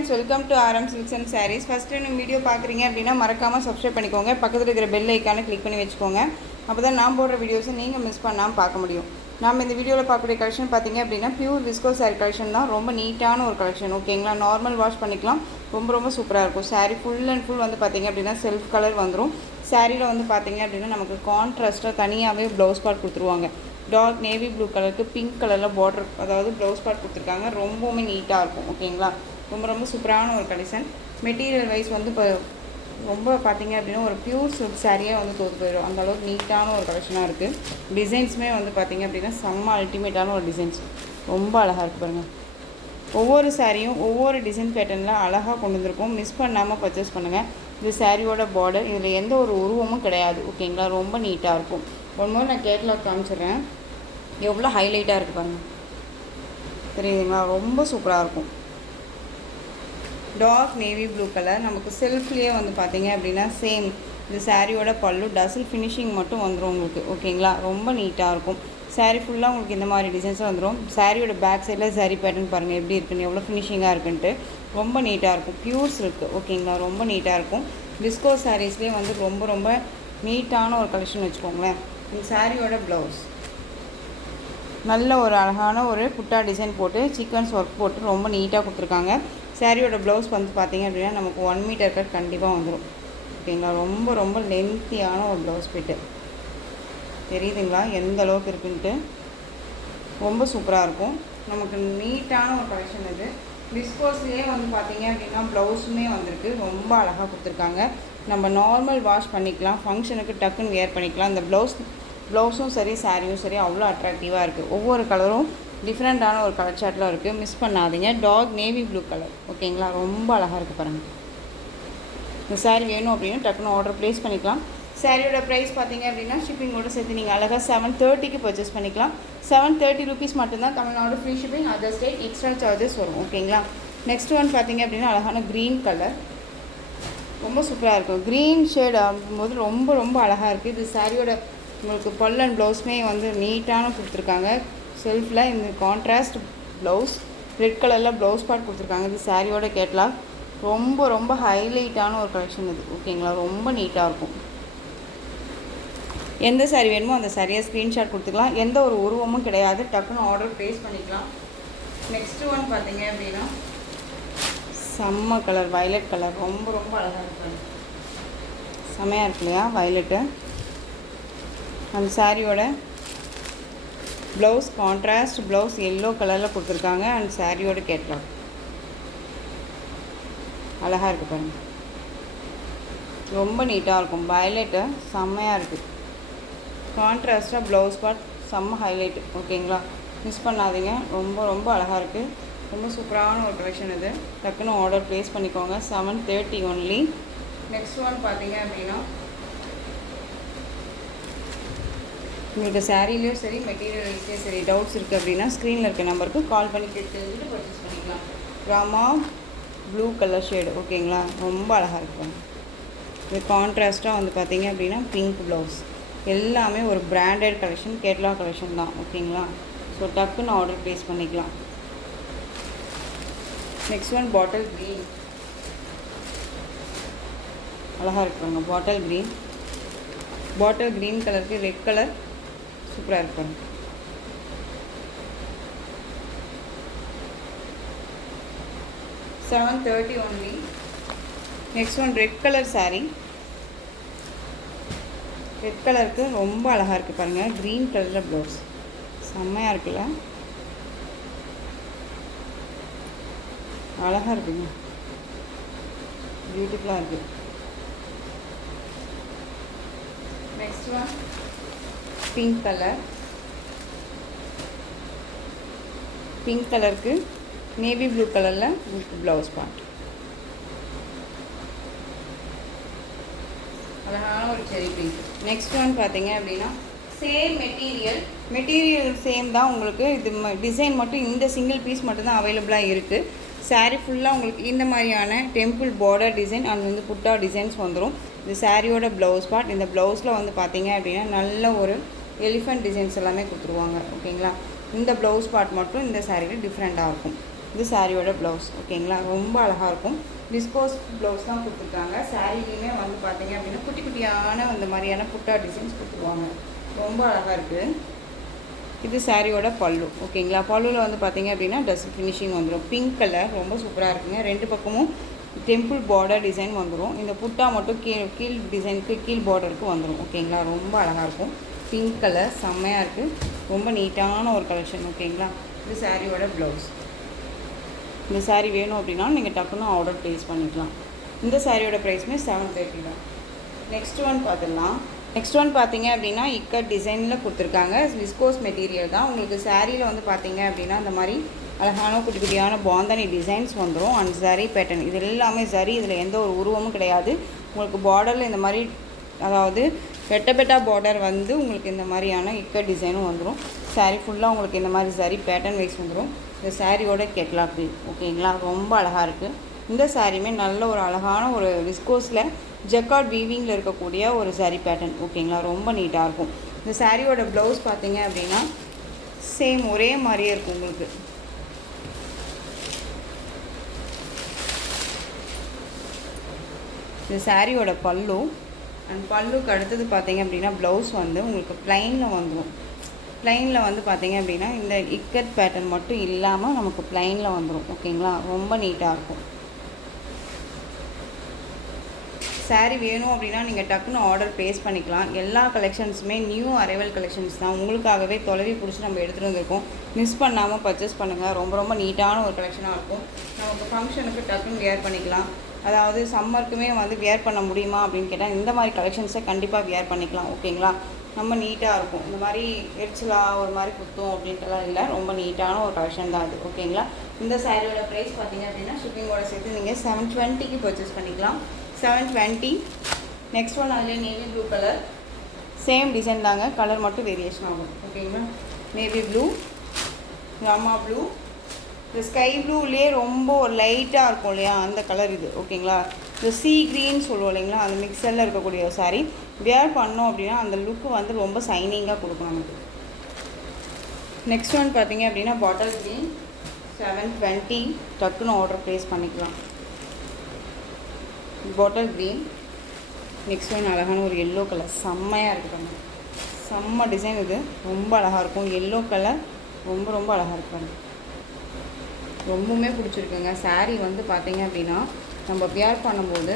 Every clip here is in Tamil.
Friends, welcome to RM Silks and Sarees. First time video பார்க்குறீங்க அப்படின்னா மறக்காமல் சப்ஸ்கிரைப் பண்ணிக்கோங்க. பக்கத்தில் இருக்கிற பெல் ஐக்கானை கிளிக் பண்ணி வச்சுக்கோங்க. அப்போ தான் நான் போடுற வீடியோஸை நீங்கள் மிஸ் பண்ணாமல் பார்க்க முடியும். நம்ம இந்த வீடியோவில் பார்க்கக்கூடிய கலெக்ஷன் பார்த்தீங்க அப்படின்னா பியூர் விஸ்கோ சாரீ கலெக்ஷன் தான். ரொம்ப நீட்டான ஒரு கலெக்ஷன், ஓகேங்களா. நார்மல் வாஷ் பண்ணிக்கலாம், ரொம்ப சூப்பராக இருக்கும். சாரீ ஃபுல் அண்ட் ஃபுல் வந்து பார்த்திங்க அப்படின்னா செல்ஃப் கலர் வந்துடும். சாரியில் வந்து பார்த்திங்க அப்படின்னா நமக்கு கான்ட்ராஸ்ட்டாக தனியாகவே ப்ளவுஸ் பார்ட் கொடுத்துருவாங்க. டார்க் நேவி ப்ளூ கலருக்கு பிங்க் கலரில் பார்டர், அதாவது ப்ளவுஸ் பார்ட் கொடுத்துருக்காங்க. ரொம்பவுமே நீட்டாக இருக்கும், ஓகேங்களா. ரொம்ப சூப்பரான ஒரு கலெக்ஷன். மெட்டீரியல் வைஸ் வந்து இப்போ ரொம்ப பார்த்திங்க அப்படின்னா ஒரு பியூர் சில்க் சாரியாக வந்து தோற்று போயிடும். அந்தளவுக்கு நீட்டான ஒரு கலெக்ஷனாக இருக்குது. டிசைன்ஸுமே வந்து பார்த்திங்க அப்படின்னா செம்ம அல்டிமேட்டான ஒரு டிசைன்ஸ், ரொம்ப அழகாக இருக்குது பாருங்கள். ஒவ்வொரு சாரியும் ஒவ்வொரு டிசைன் பேட்டர்னில் அழகாக கொண்டு வந்திருக்கோம். மிஸ் பண்ணாமல் பர்ச்சேஸ் பண்ணுங்கள். இது சாரியோட பார்டர், இதில் எந்த ஒரு உருவமும் கிடையாது, ஓகேங்களா. ரொம்ப நீட்டாக இருக்கும். ஒன்று நான் கேட்லாக் காமிச்சிடுறேன். எவ்வளோ ஹைலைட்டாக இருக்குது பாருங்கள், தெரியுதுங்களா. ரொம்ப சூப்பராக இருக்கும். டார்க் நேவி ப்ளூ கலர், நமக்கு செல்ஃப்லேயே வந்து பார்த்திங்க அப்படின்னா சேம் இந்த சாரியோட பல்லு டசில் ஃபினிஷிங் மட்டும் வந்துடும் உங்களுக்கு, ஓகேங்களா. ரொம்ப நீட்டாக இருக்கும். சாரீ ஃபுல்லாக உங்களுக்கு இந்த மாதிரி டிசைன்ஸும் வந்துடும். சாரியோட பேக் சைடில் சாரீ பேட்டர்ன் பாருங்கள் எப்படி இருக்குன்னு, எவ்வளோ ஃபினிஷிங்காக இருக்குன்ட்டு. ரொம்ப நீட்டாக இருக்கும். பியூர்ஸ் இருக்குது, ஓகேங்களா. ரொம்ப நீட்டாக இருக்கும். விஸ்கோ சாரீஸ்லேயே வந்து ரொம்ப நீட்டான ஒரு கலெக்ஷன் வச்சுக்கோங்களேன். இந்த சாரியோட ப்ளவுஸ் நல்ல ஒரு அழகான ஒரு புட்டா டிசைன் போட்டு சீக்வன்ஸ் ஒர்க் போட்டு ரொம்ப நீட்டாக கொடுத்துருக்காங்க. சாரியோட ப்ளவுஸ் வந்து பார்த்திங்க அப்படின்னா நமக்கு 1 மீட்டர் கட் கண்டிப்பாக வந்துடும், ஓகேங்களா. ரொம்ப லென்த்தியான ஒரு ப்ளவுஸ் பிட்டு, தெரியுதுங்களா எந்த அளவுக்கு இருக்குன்ட்டு. ரொம்ப சூப்பராக இருக்கும். நமக்கு நீட்டான ஒரு கலெக்ஷன் இது. விஸ்கோஸ்லேயே வந்து பார்த்திங்க அப்படின்னா ப்ளவுஸுமே வந்திருக்கு. ரொம்ப அழகாக கொடுத்துருக்காங்க. நம்ம நார்மல் வாஷ் பண்ணிக்கலாம், ஃபங்க்ஷனுக்கு டக்குன்னு வேர் பண்ணிக்கலாம். இந்த ப்ளவுஸும் சரி சாரியும் சரி அவ்வளோ அட்ராக்டிவாக இருக்குது. ஒவ்வொரு கலரும் டிஃப்ரெண்ட்டான ஒரு கலர் சார்ட்டில் இருக்குது, மிஸ் பண்ணாதீங்க. டார்க் நேவி ப்ளூ கலர், ஓகேங்களா. ரொம்ப அழகாக இருக்குது பாருங்கள். இந்த சாரீ வேணும் அப்படின்னா டக்குன்னு ஆர்டர் ப்ளேஸ் பண்ணிக்கலாம். சாரியோட ப்ரைஸ் பார்த்திங்க அப்படின்னா ஷிப்பிங்கோடு சேர்த்து நீங்கள் அழகாக 730க்கு பர்ச்சேஸ் பண்ணிக்கலாம். 730 ரூபீஸ் மட்டும்தான். Tamil Nadu free shipping, other state extra charges வரும், ஓகேங்களா. நெக்ஸ்ட் ஒன் பார்த்திங்க அப்படின்னா அழகான க்ரீன் கலர், ரொம்ப சூப்பராக இருக்கும். க்ரீன் ஷேட் ஆகும்போது ரொம்ப அழகாக இருக்குது. இது சாரியோட உங்களுக்கு பல் அண்ட் ப்ளவுஸுமே வந்து நீட்டான கொடுத்துருக்காங்க. செல்ஃபில் இந்த கான்ட்ராஸ்ட் ப்ளவுஸ் ரெட் கலரில் ப்ளவுஸ் பார்ட் கொடுத்துருக்காங்க. இது சாரியோட கேட்லாக். ரொம்ப ஹைலைட்டான ஒரு கலெக்ஷன் இது, ஓகேங்களா. ரொம்ப நீட்டாக இருக்கும். எந்த சாரீ வேணுமோ அந்த சாரியை ஸ்க்ரீன்ஷாட் கொடுத்துக்கலாம். எந்த ஒரு உருவமும் கிடையாது, டக்குன்னு ஆர்டர் ப்ளேஸ் பண்ணிக்கலாம். நெக்ஸ்ட் ஒன் பார்த்திங்க அப்படின்னா செம்ம கலர், வயலட் கலர். ரொம்ப அழகாக இருக்குது, செம்மையாக இருக்கு இல்லையா வயலட்டு. அந்த சாரியோட ப்ளவுஸ் கான்ட்ராஸ்ட் ப்ளவுஸ் எல்லோ கலரில் கொடுத்துருக்காங்க. அண்ட் சாரியோட கேட்லாக் அழகாக இருக்குது பாருங்கள். ரொம்ப நீட்டாக இருக்கும். வயலட்டு செம்மையாக இருக்குது. கான்ட்ராஸ்ட்டாக ப்ளவுஸ் பார்ட் செம்ம ஹைலைட்டு, ஓகேங்களா. மிஸ் பண்ணாதீங்க. ரொம்ப அழகாக இருக்குது. ரொம்ப சூப்பரான ஒரு கலெக்ஷன் இது. டக்குன்னு ஆர்டர் ப்ளேஸ் பண்ணிக்கோங்க. 730 ஒன்லி. நெக்ஸ்ட் ஒன் பார்த்தீங்க அப்படின்னா உங்களுக்கு சாரீலேயும் சரி மெட்டீரியல்ஸ்லேயும் சரி டவுட்ஸ் இருக்குது அப்படின்னா ஸ்க்ரீனில் இருக்க நம்பருக்கு கால் பண்ணி கேட்டு பர்ச்சேஸ் பண்ணிக்கலாம். ராமா ப்ளூ கலர் ஷேடு, ஓகேங்களா. ரொம்ப அழகாக இருக்கும். இது கான்ட்ராஸ்ட்டாக வந்து பார்த்திங்க அப்படின்னா பிங்க் ப்ளவுஸ். எல்லாமே ஒரு பிராண்டட் கலெக்ஷன், கேட்லாக் கலெக்ஷன் தான், ஓகேங்களா. ஸோ டக்குன்னு ஆர்டர் ப்ளேஸ் பண்ணிக்கலாம். நெக்ஸ்ட் ஒன் பாட்டில் க்ரீன், அழகாக இருக்குங்க. பாட்டில் க்ரீன் கலருக்கு ரெட் கலர் சூப்பராக இருக்கும். 730 only. Next one red colour sari. Red கலருக்கு ரொம்ப அழகாக இருக்குது பாருங்கள். க்ரீன் கலரில் ப்ளவுஸ் செம்மையாக இருக்குல்ல, அழகாக இருக்குங்க. பியூட்டிஃபுல்லாக இருக்குது. Next one pink colour. Pink கலருக்கு நேவி ப்ளூ கலரில் ப்ளவுஸ் பார்ட், அழகான ஒரு செரி பிங்க். நெக்ஸ்ட் ஒன் பார்த்தீங்க அப்படின்னா சேம் மெட்டீரியல் சேம் தான். உங்களுக்கு இது டிசைன் மட்டும் இந்த சிங்கிள் பீஸ் மட்டும்தான் அவைலபிளாக இருக்குது. சாரீ ஃபுல்லாக உங்களுக்கு இந்த மாதிரியான டெம்பிள் பார்டர் டிசைன் அண்ட் வந்து புட்டா டிசைன்ஸ் வந்துடும். இது சாரியோட ப்ளவுஸ் பார்ட். இந்த ப்ளவுஸில் வந்து பார்த்திங்க அப்படின்னா நல்ல ஒரு எலிஃபண்ட் டிசைன்ஸ் எல்லாமே கொடுத்துருவாங்க, ஓகேங்களா. இந்த ப்ளவுஸ் பார்ட் மட்டும் இந்த சாரியில் டிஃப்ரெண்ட்டாக இருக்கும். இது சாரியோட ப்ளவுஸ். ஓகேங்களா, ரொம்ப அழகாக இருக்கும். விஸ்கோஸ் ப்ளவுஸ் தான் கொடுத்துருக்காங்க. சாரிலையுமே வந்து பார்த்தீங்க அப்படின்னா குட்டி குட்டியான அந்த மாதிரியான புட்டா டிசைன்ஸ் கொடுத்துருவாங்க. ரொம்ப அழகாக இருக்குது. இது சாரியோட பல்லு. ஓகேங்களா, பல்லுவில் வந்து பார்த்தீங்க அப்படின்னா டஸ்ட் ஃபினிஷிங் வந்துடும். பிங்க் கலர் ரொம்ப சூப்பராக இருக்குங்க. 2 பக்கமும் டெம்பிள் பார்டர் டிசைன் வந்துடும். இந்த புட்டா மட்டும் கீழ் டிசைனுக்கு கீழ் பார்டருக்கு வந்துடும். ஓகேங்களா, ரொம்ப அழகாக இருக்கும். பிங்க் கலர் செம்மையாக இருக்குது. ரொம்ப நீட்டான ஒரு கலெக்ஷன். ஓகேங்களா, இது சாரியோட ப்ளவுஸ். இந்த சாரீ வேணும் அப்படின்னா நீங்கள் டக்குன்னு ஆர்டர் ப்ளேஸ் பண்ணிக்கலாம். இந்த சாரியோட ப்ரைஸுமே 730 தான். நெக்ஸ்ட் ஒன் பார்த்துடலாம். நெக்ஸ்ட் ஒன் பார்த்தீங்க அப்படின்னா இக்கட் டிசைனில் கொடுத்துருக்காங்க. விஸ்கோஸ் மெட்டீரியல் தான். உங்களுக்கு சாரியில் வந்து பார்த்தீங்க அப்படின்னா அந்த மாதிரி அழகான குட்டி குட்டியான பாந்தனி டிசைன்ஸ் வந்துடும். அண்ட் ஜரி பேட்டர்ன் இது எல்லாமே ஜரி. இதில் எந்த ஒரு உருவமும் கிடையாது. உங்களுக்கு பார்டரில் இந்த மாதிரி அதாவது வெட்டப்பெட்டா பார்டர் வந்து உங்களுக்கு இந்த மாதிரியான இக்கட் டிசைனும் வந்துடும். சாரீ ஃபுல்லாக உங்களுக்கு இந்த மாதிரி ஜரி பேட்டர்ன் வைஸ் வந்துடும். இந்த சாரியோட கெட்லாக். ஓகேங்களா, ரொம்ப அழகாக இருக்குது. இந்த சாரியுமே நல்ல ஒரு அழகான ஒரு விஸ்கோஸில் ஜக்கார்ட் வீவிங்கில் இருக்கக்கூடிய ஒரு சாரீ பேட்டர்ன். ஓகேங்களா, ரொம்ப நீட்டாக இருக்கும். இந்த சாரியோட ப்ளவுஸ் பார்த்தீங்க அப்படின்னா சேம் ஒரே மாதிரியே இருக்கும் உங்களுக்கு. இந்த சாரியோட பல்லு அண்ட் பல்லுக்கு அடுத்தது பார்த்தீங்க அப்படின்னா ப்ளவுஸ் வந்து உங்களுக்கு ப்ளைனில் வந்துடும். ப்ளைனில் வந்து பார்த்தீங்க அப்படின்னா இந்த இக்கட் பேட்டர்ன் மட்டும் இல்லாமல் நமக்கு ப்ளைனில் வந்துடும். ஓகேங்களா, ரொம்ப நீட்டாக இருக்கும். சாரீ வேணும் அப்படின்னா நீங்கள் டக்குன்னு ஆர்டர் ப்ளேஸ் பண்ணிக்கலாம். எல்லா கலெக்ஷன்ஸுமே நியூ அரைவல் கலெக்ஷன்ஸ் தான். உங்களுக்காகவே தொலைவி பிடிச்சி நம்ம எடுத்துகிட்டு வந்திருக்கோம். மிஸ் பண்ணாமல் பர்ச்சேஸ் பண்ணுங்கள். ரொம்ப ரொம்ப நீட்டான ஒரு கலெக்ஷனாக இருக்கும். நமக்கு ஃபங்க்ஷனுக்கு டக்குன்னு வியர் பண்ணிக்கலாம். அதாவது சம்மருக்குமே வந்து வியர் பண்ண முடியுமா அப்படின்னு கேட்டால் இந்த மாதிரி கலெக்ஷன்ஸை கண்டிப்பாக வியர் பண்ணிக்கலாம். ஓகேங்களா, ரொம்ப நீட்டாக இருக்கும். இந்த மாதிரி எரிச்சலாக ஒரு மாதிரி குத்தும் அப்படின்ட்டுலாம் இல்லை. ரொம்ப நீட்டான ஒரு கலெக்ஷன் தான் அது. ஓகேங்களா, இந்த சாரியோட ப்ரைஸ் பார்த்தீங்க அப்படின்னா ஷிப்பிங்கோட சேர்த்து நீங்கள் 720க்கு பர்ச்சேஸ் பண்ணிக்கலாம். 720. நெக்ஸ்ட் ஒன் அதில் navy blue colour. Same design தாங்க, கலர் மட்டும் வேரியேஷன் ஆகும். ஓகேங்களா, நேவி ப்ளூ, ராமா ப்ளூ, இந்த ஸ்கை ப்ளூலேயே ரொம்ப ஒரு லைட்டாக இருக்கும் இல்லையா அந்த கலர் இது. ஓகேங்களா, இந்த சீ க்ரீன் சொல்லுவோம் இல்லைங்களா, அந்த மிக்சரில் இருக்கக்கூடிய சாரீ வியர் பண்ணோம் அப்படின்னா அந்த லுக்கு வந்து ரொம்ப சைனிங்காக கொடுக்கும் நமக்கு. நெக்ஸ்ட் ஒன் பார்த்தீங்க அப்படின்னா பாட்டில் க்ரீன். 720. டக்குன்னு ஆர்டர் ப்ளேஸ் பண்ணிக்கலாம். Bottle green. நெக்ஸ்ட் ஒன் அழகான ஒரு எல்லோ கலர் செம்மையாக இருக்குது. செம்ம டிசைன் இது, ரொம்ப அழகாக இருக்கும். எல்லோ கலர் ரொம்ப ரொம்ப அழகாக இருக்கும். ரொம்பவுமே பிடிச்சிருக்குங்க. சாரீ வந்து பார்த்தீங்க அப்படின்னா நம்ம வியர் பண்ணும்போது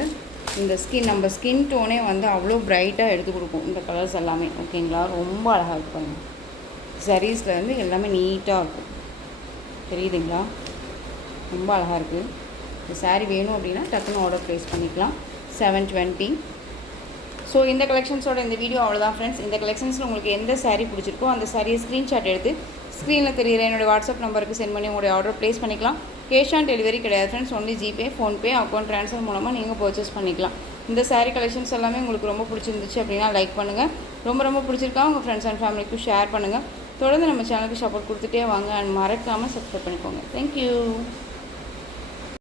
இந்த நம்ம ஸ்கின் டோனே வந்து அவ்வளோ ப்ரைட்டாக எடுத்து கொடுக்கும் இந்த கலர்ஸ் எல்லாமே. ஓகேங்களா, ரொம்ப அழகாக இருக்கும். சரீஸில் வந்து எல்லாமே நீட்டாக இருக்கும். தெரியுதுங்களா, ரொம்ப அழகாக இருக்குது. இந்த சாரீ வேணும் அப்படின்னா டக்குன்னு ஆர்டர் ப்ளேஸ் பண்ணிக்கலாம். 720. ஸோ இந்த கலெக்ஷன்ஸோட இந்த வீடியோ அவ்வளோதான் ஃப்ரெண்ட்ஸ். இந்த கலெக்ஷன்ஸில் உங்களுக்கு எந்த சாரீ பிடிச்சிருக்கோ அந்த சாரியை ஸ்க்ரீன்ஷாட் எடுத்து ஸ்க்ரீனில் தெரிகிற என்னோடய வாட்ஸ்அப் நம்பருக்கு சென்ட் பண்ணி உங்களுடைய ஆர்டர் ப்ளேஸ் பண்ணிக்கலாம். கேஷ் ஆன் டெலிவரி கிடையாது friends. Only GPay, PhonePe, account transfer மூலமாக நீங்கள் பர்ச்சேஸ் பண்ணிக்கலாம். இந்த சாரீ கலெக்ஷன்ஸ் எல்லாமே உங்களுக்கு ரொம்ப பிடிச்சிருந்துச்சு அப்படின்னா லைக் பண்ணுங்கள். ரொம்ப ரொம்ப பிடிச்சிருக்கா உங்கள் ஃப்ரெண்ட்ஸ் அண்ட் ஃபேமிலிக்கும் ஷேர் பண்ணுங்கள். தொடர்ந்து நம்ம சேனலுக்கு சப்போர்ட் கொடுத்துட்டே வாங்க. அண்ட் மறக்காமல் சப்ஸ்கிரைப் பண்ணிக்கோங்க. தேங்க்யூ.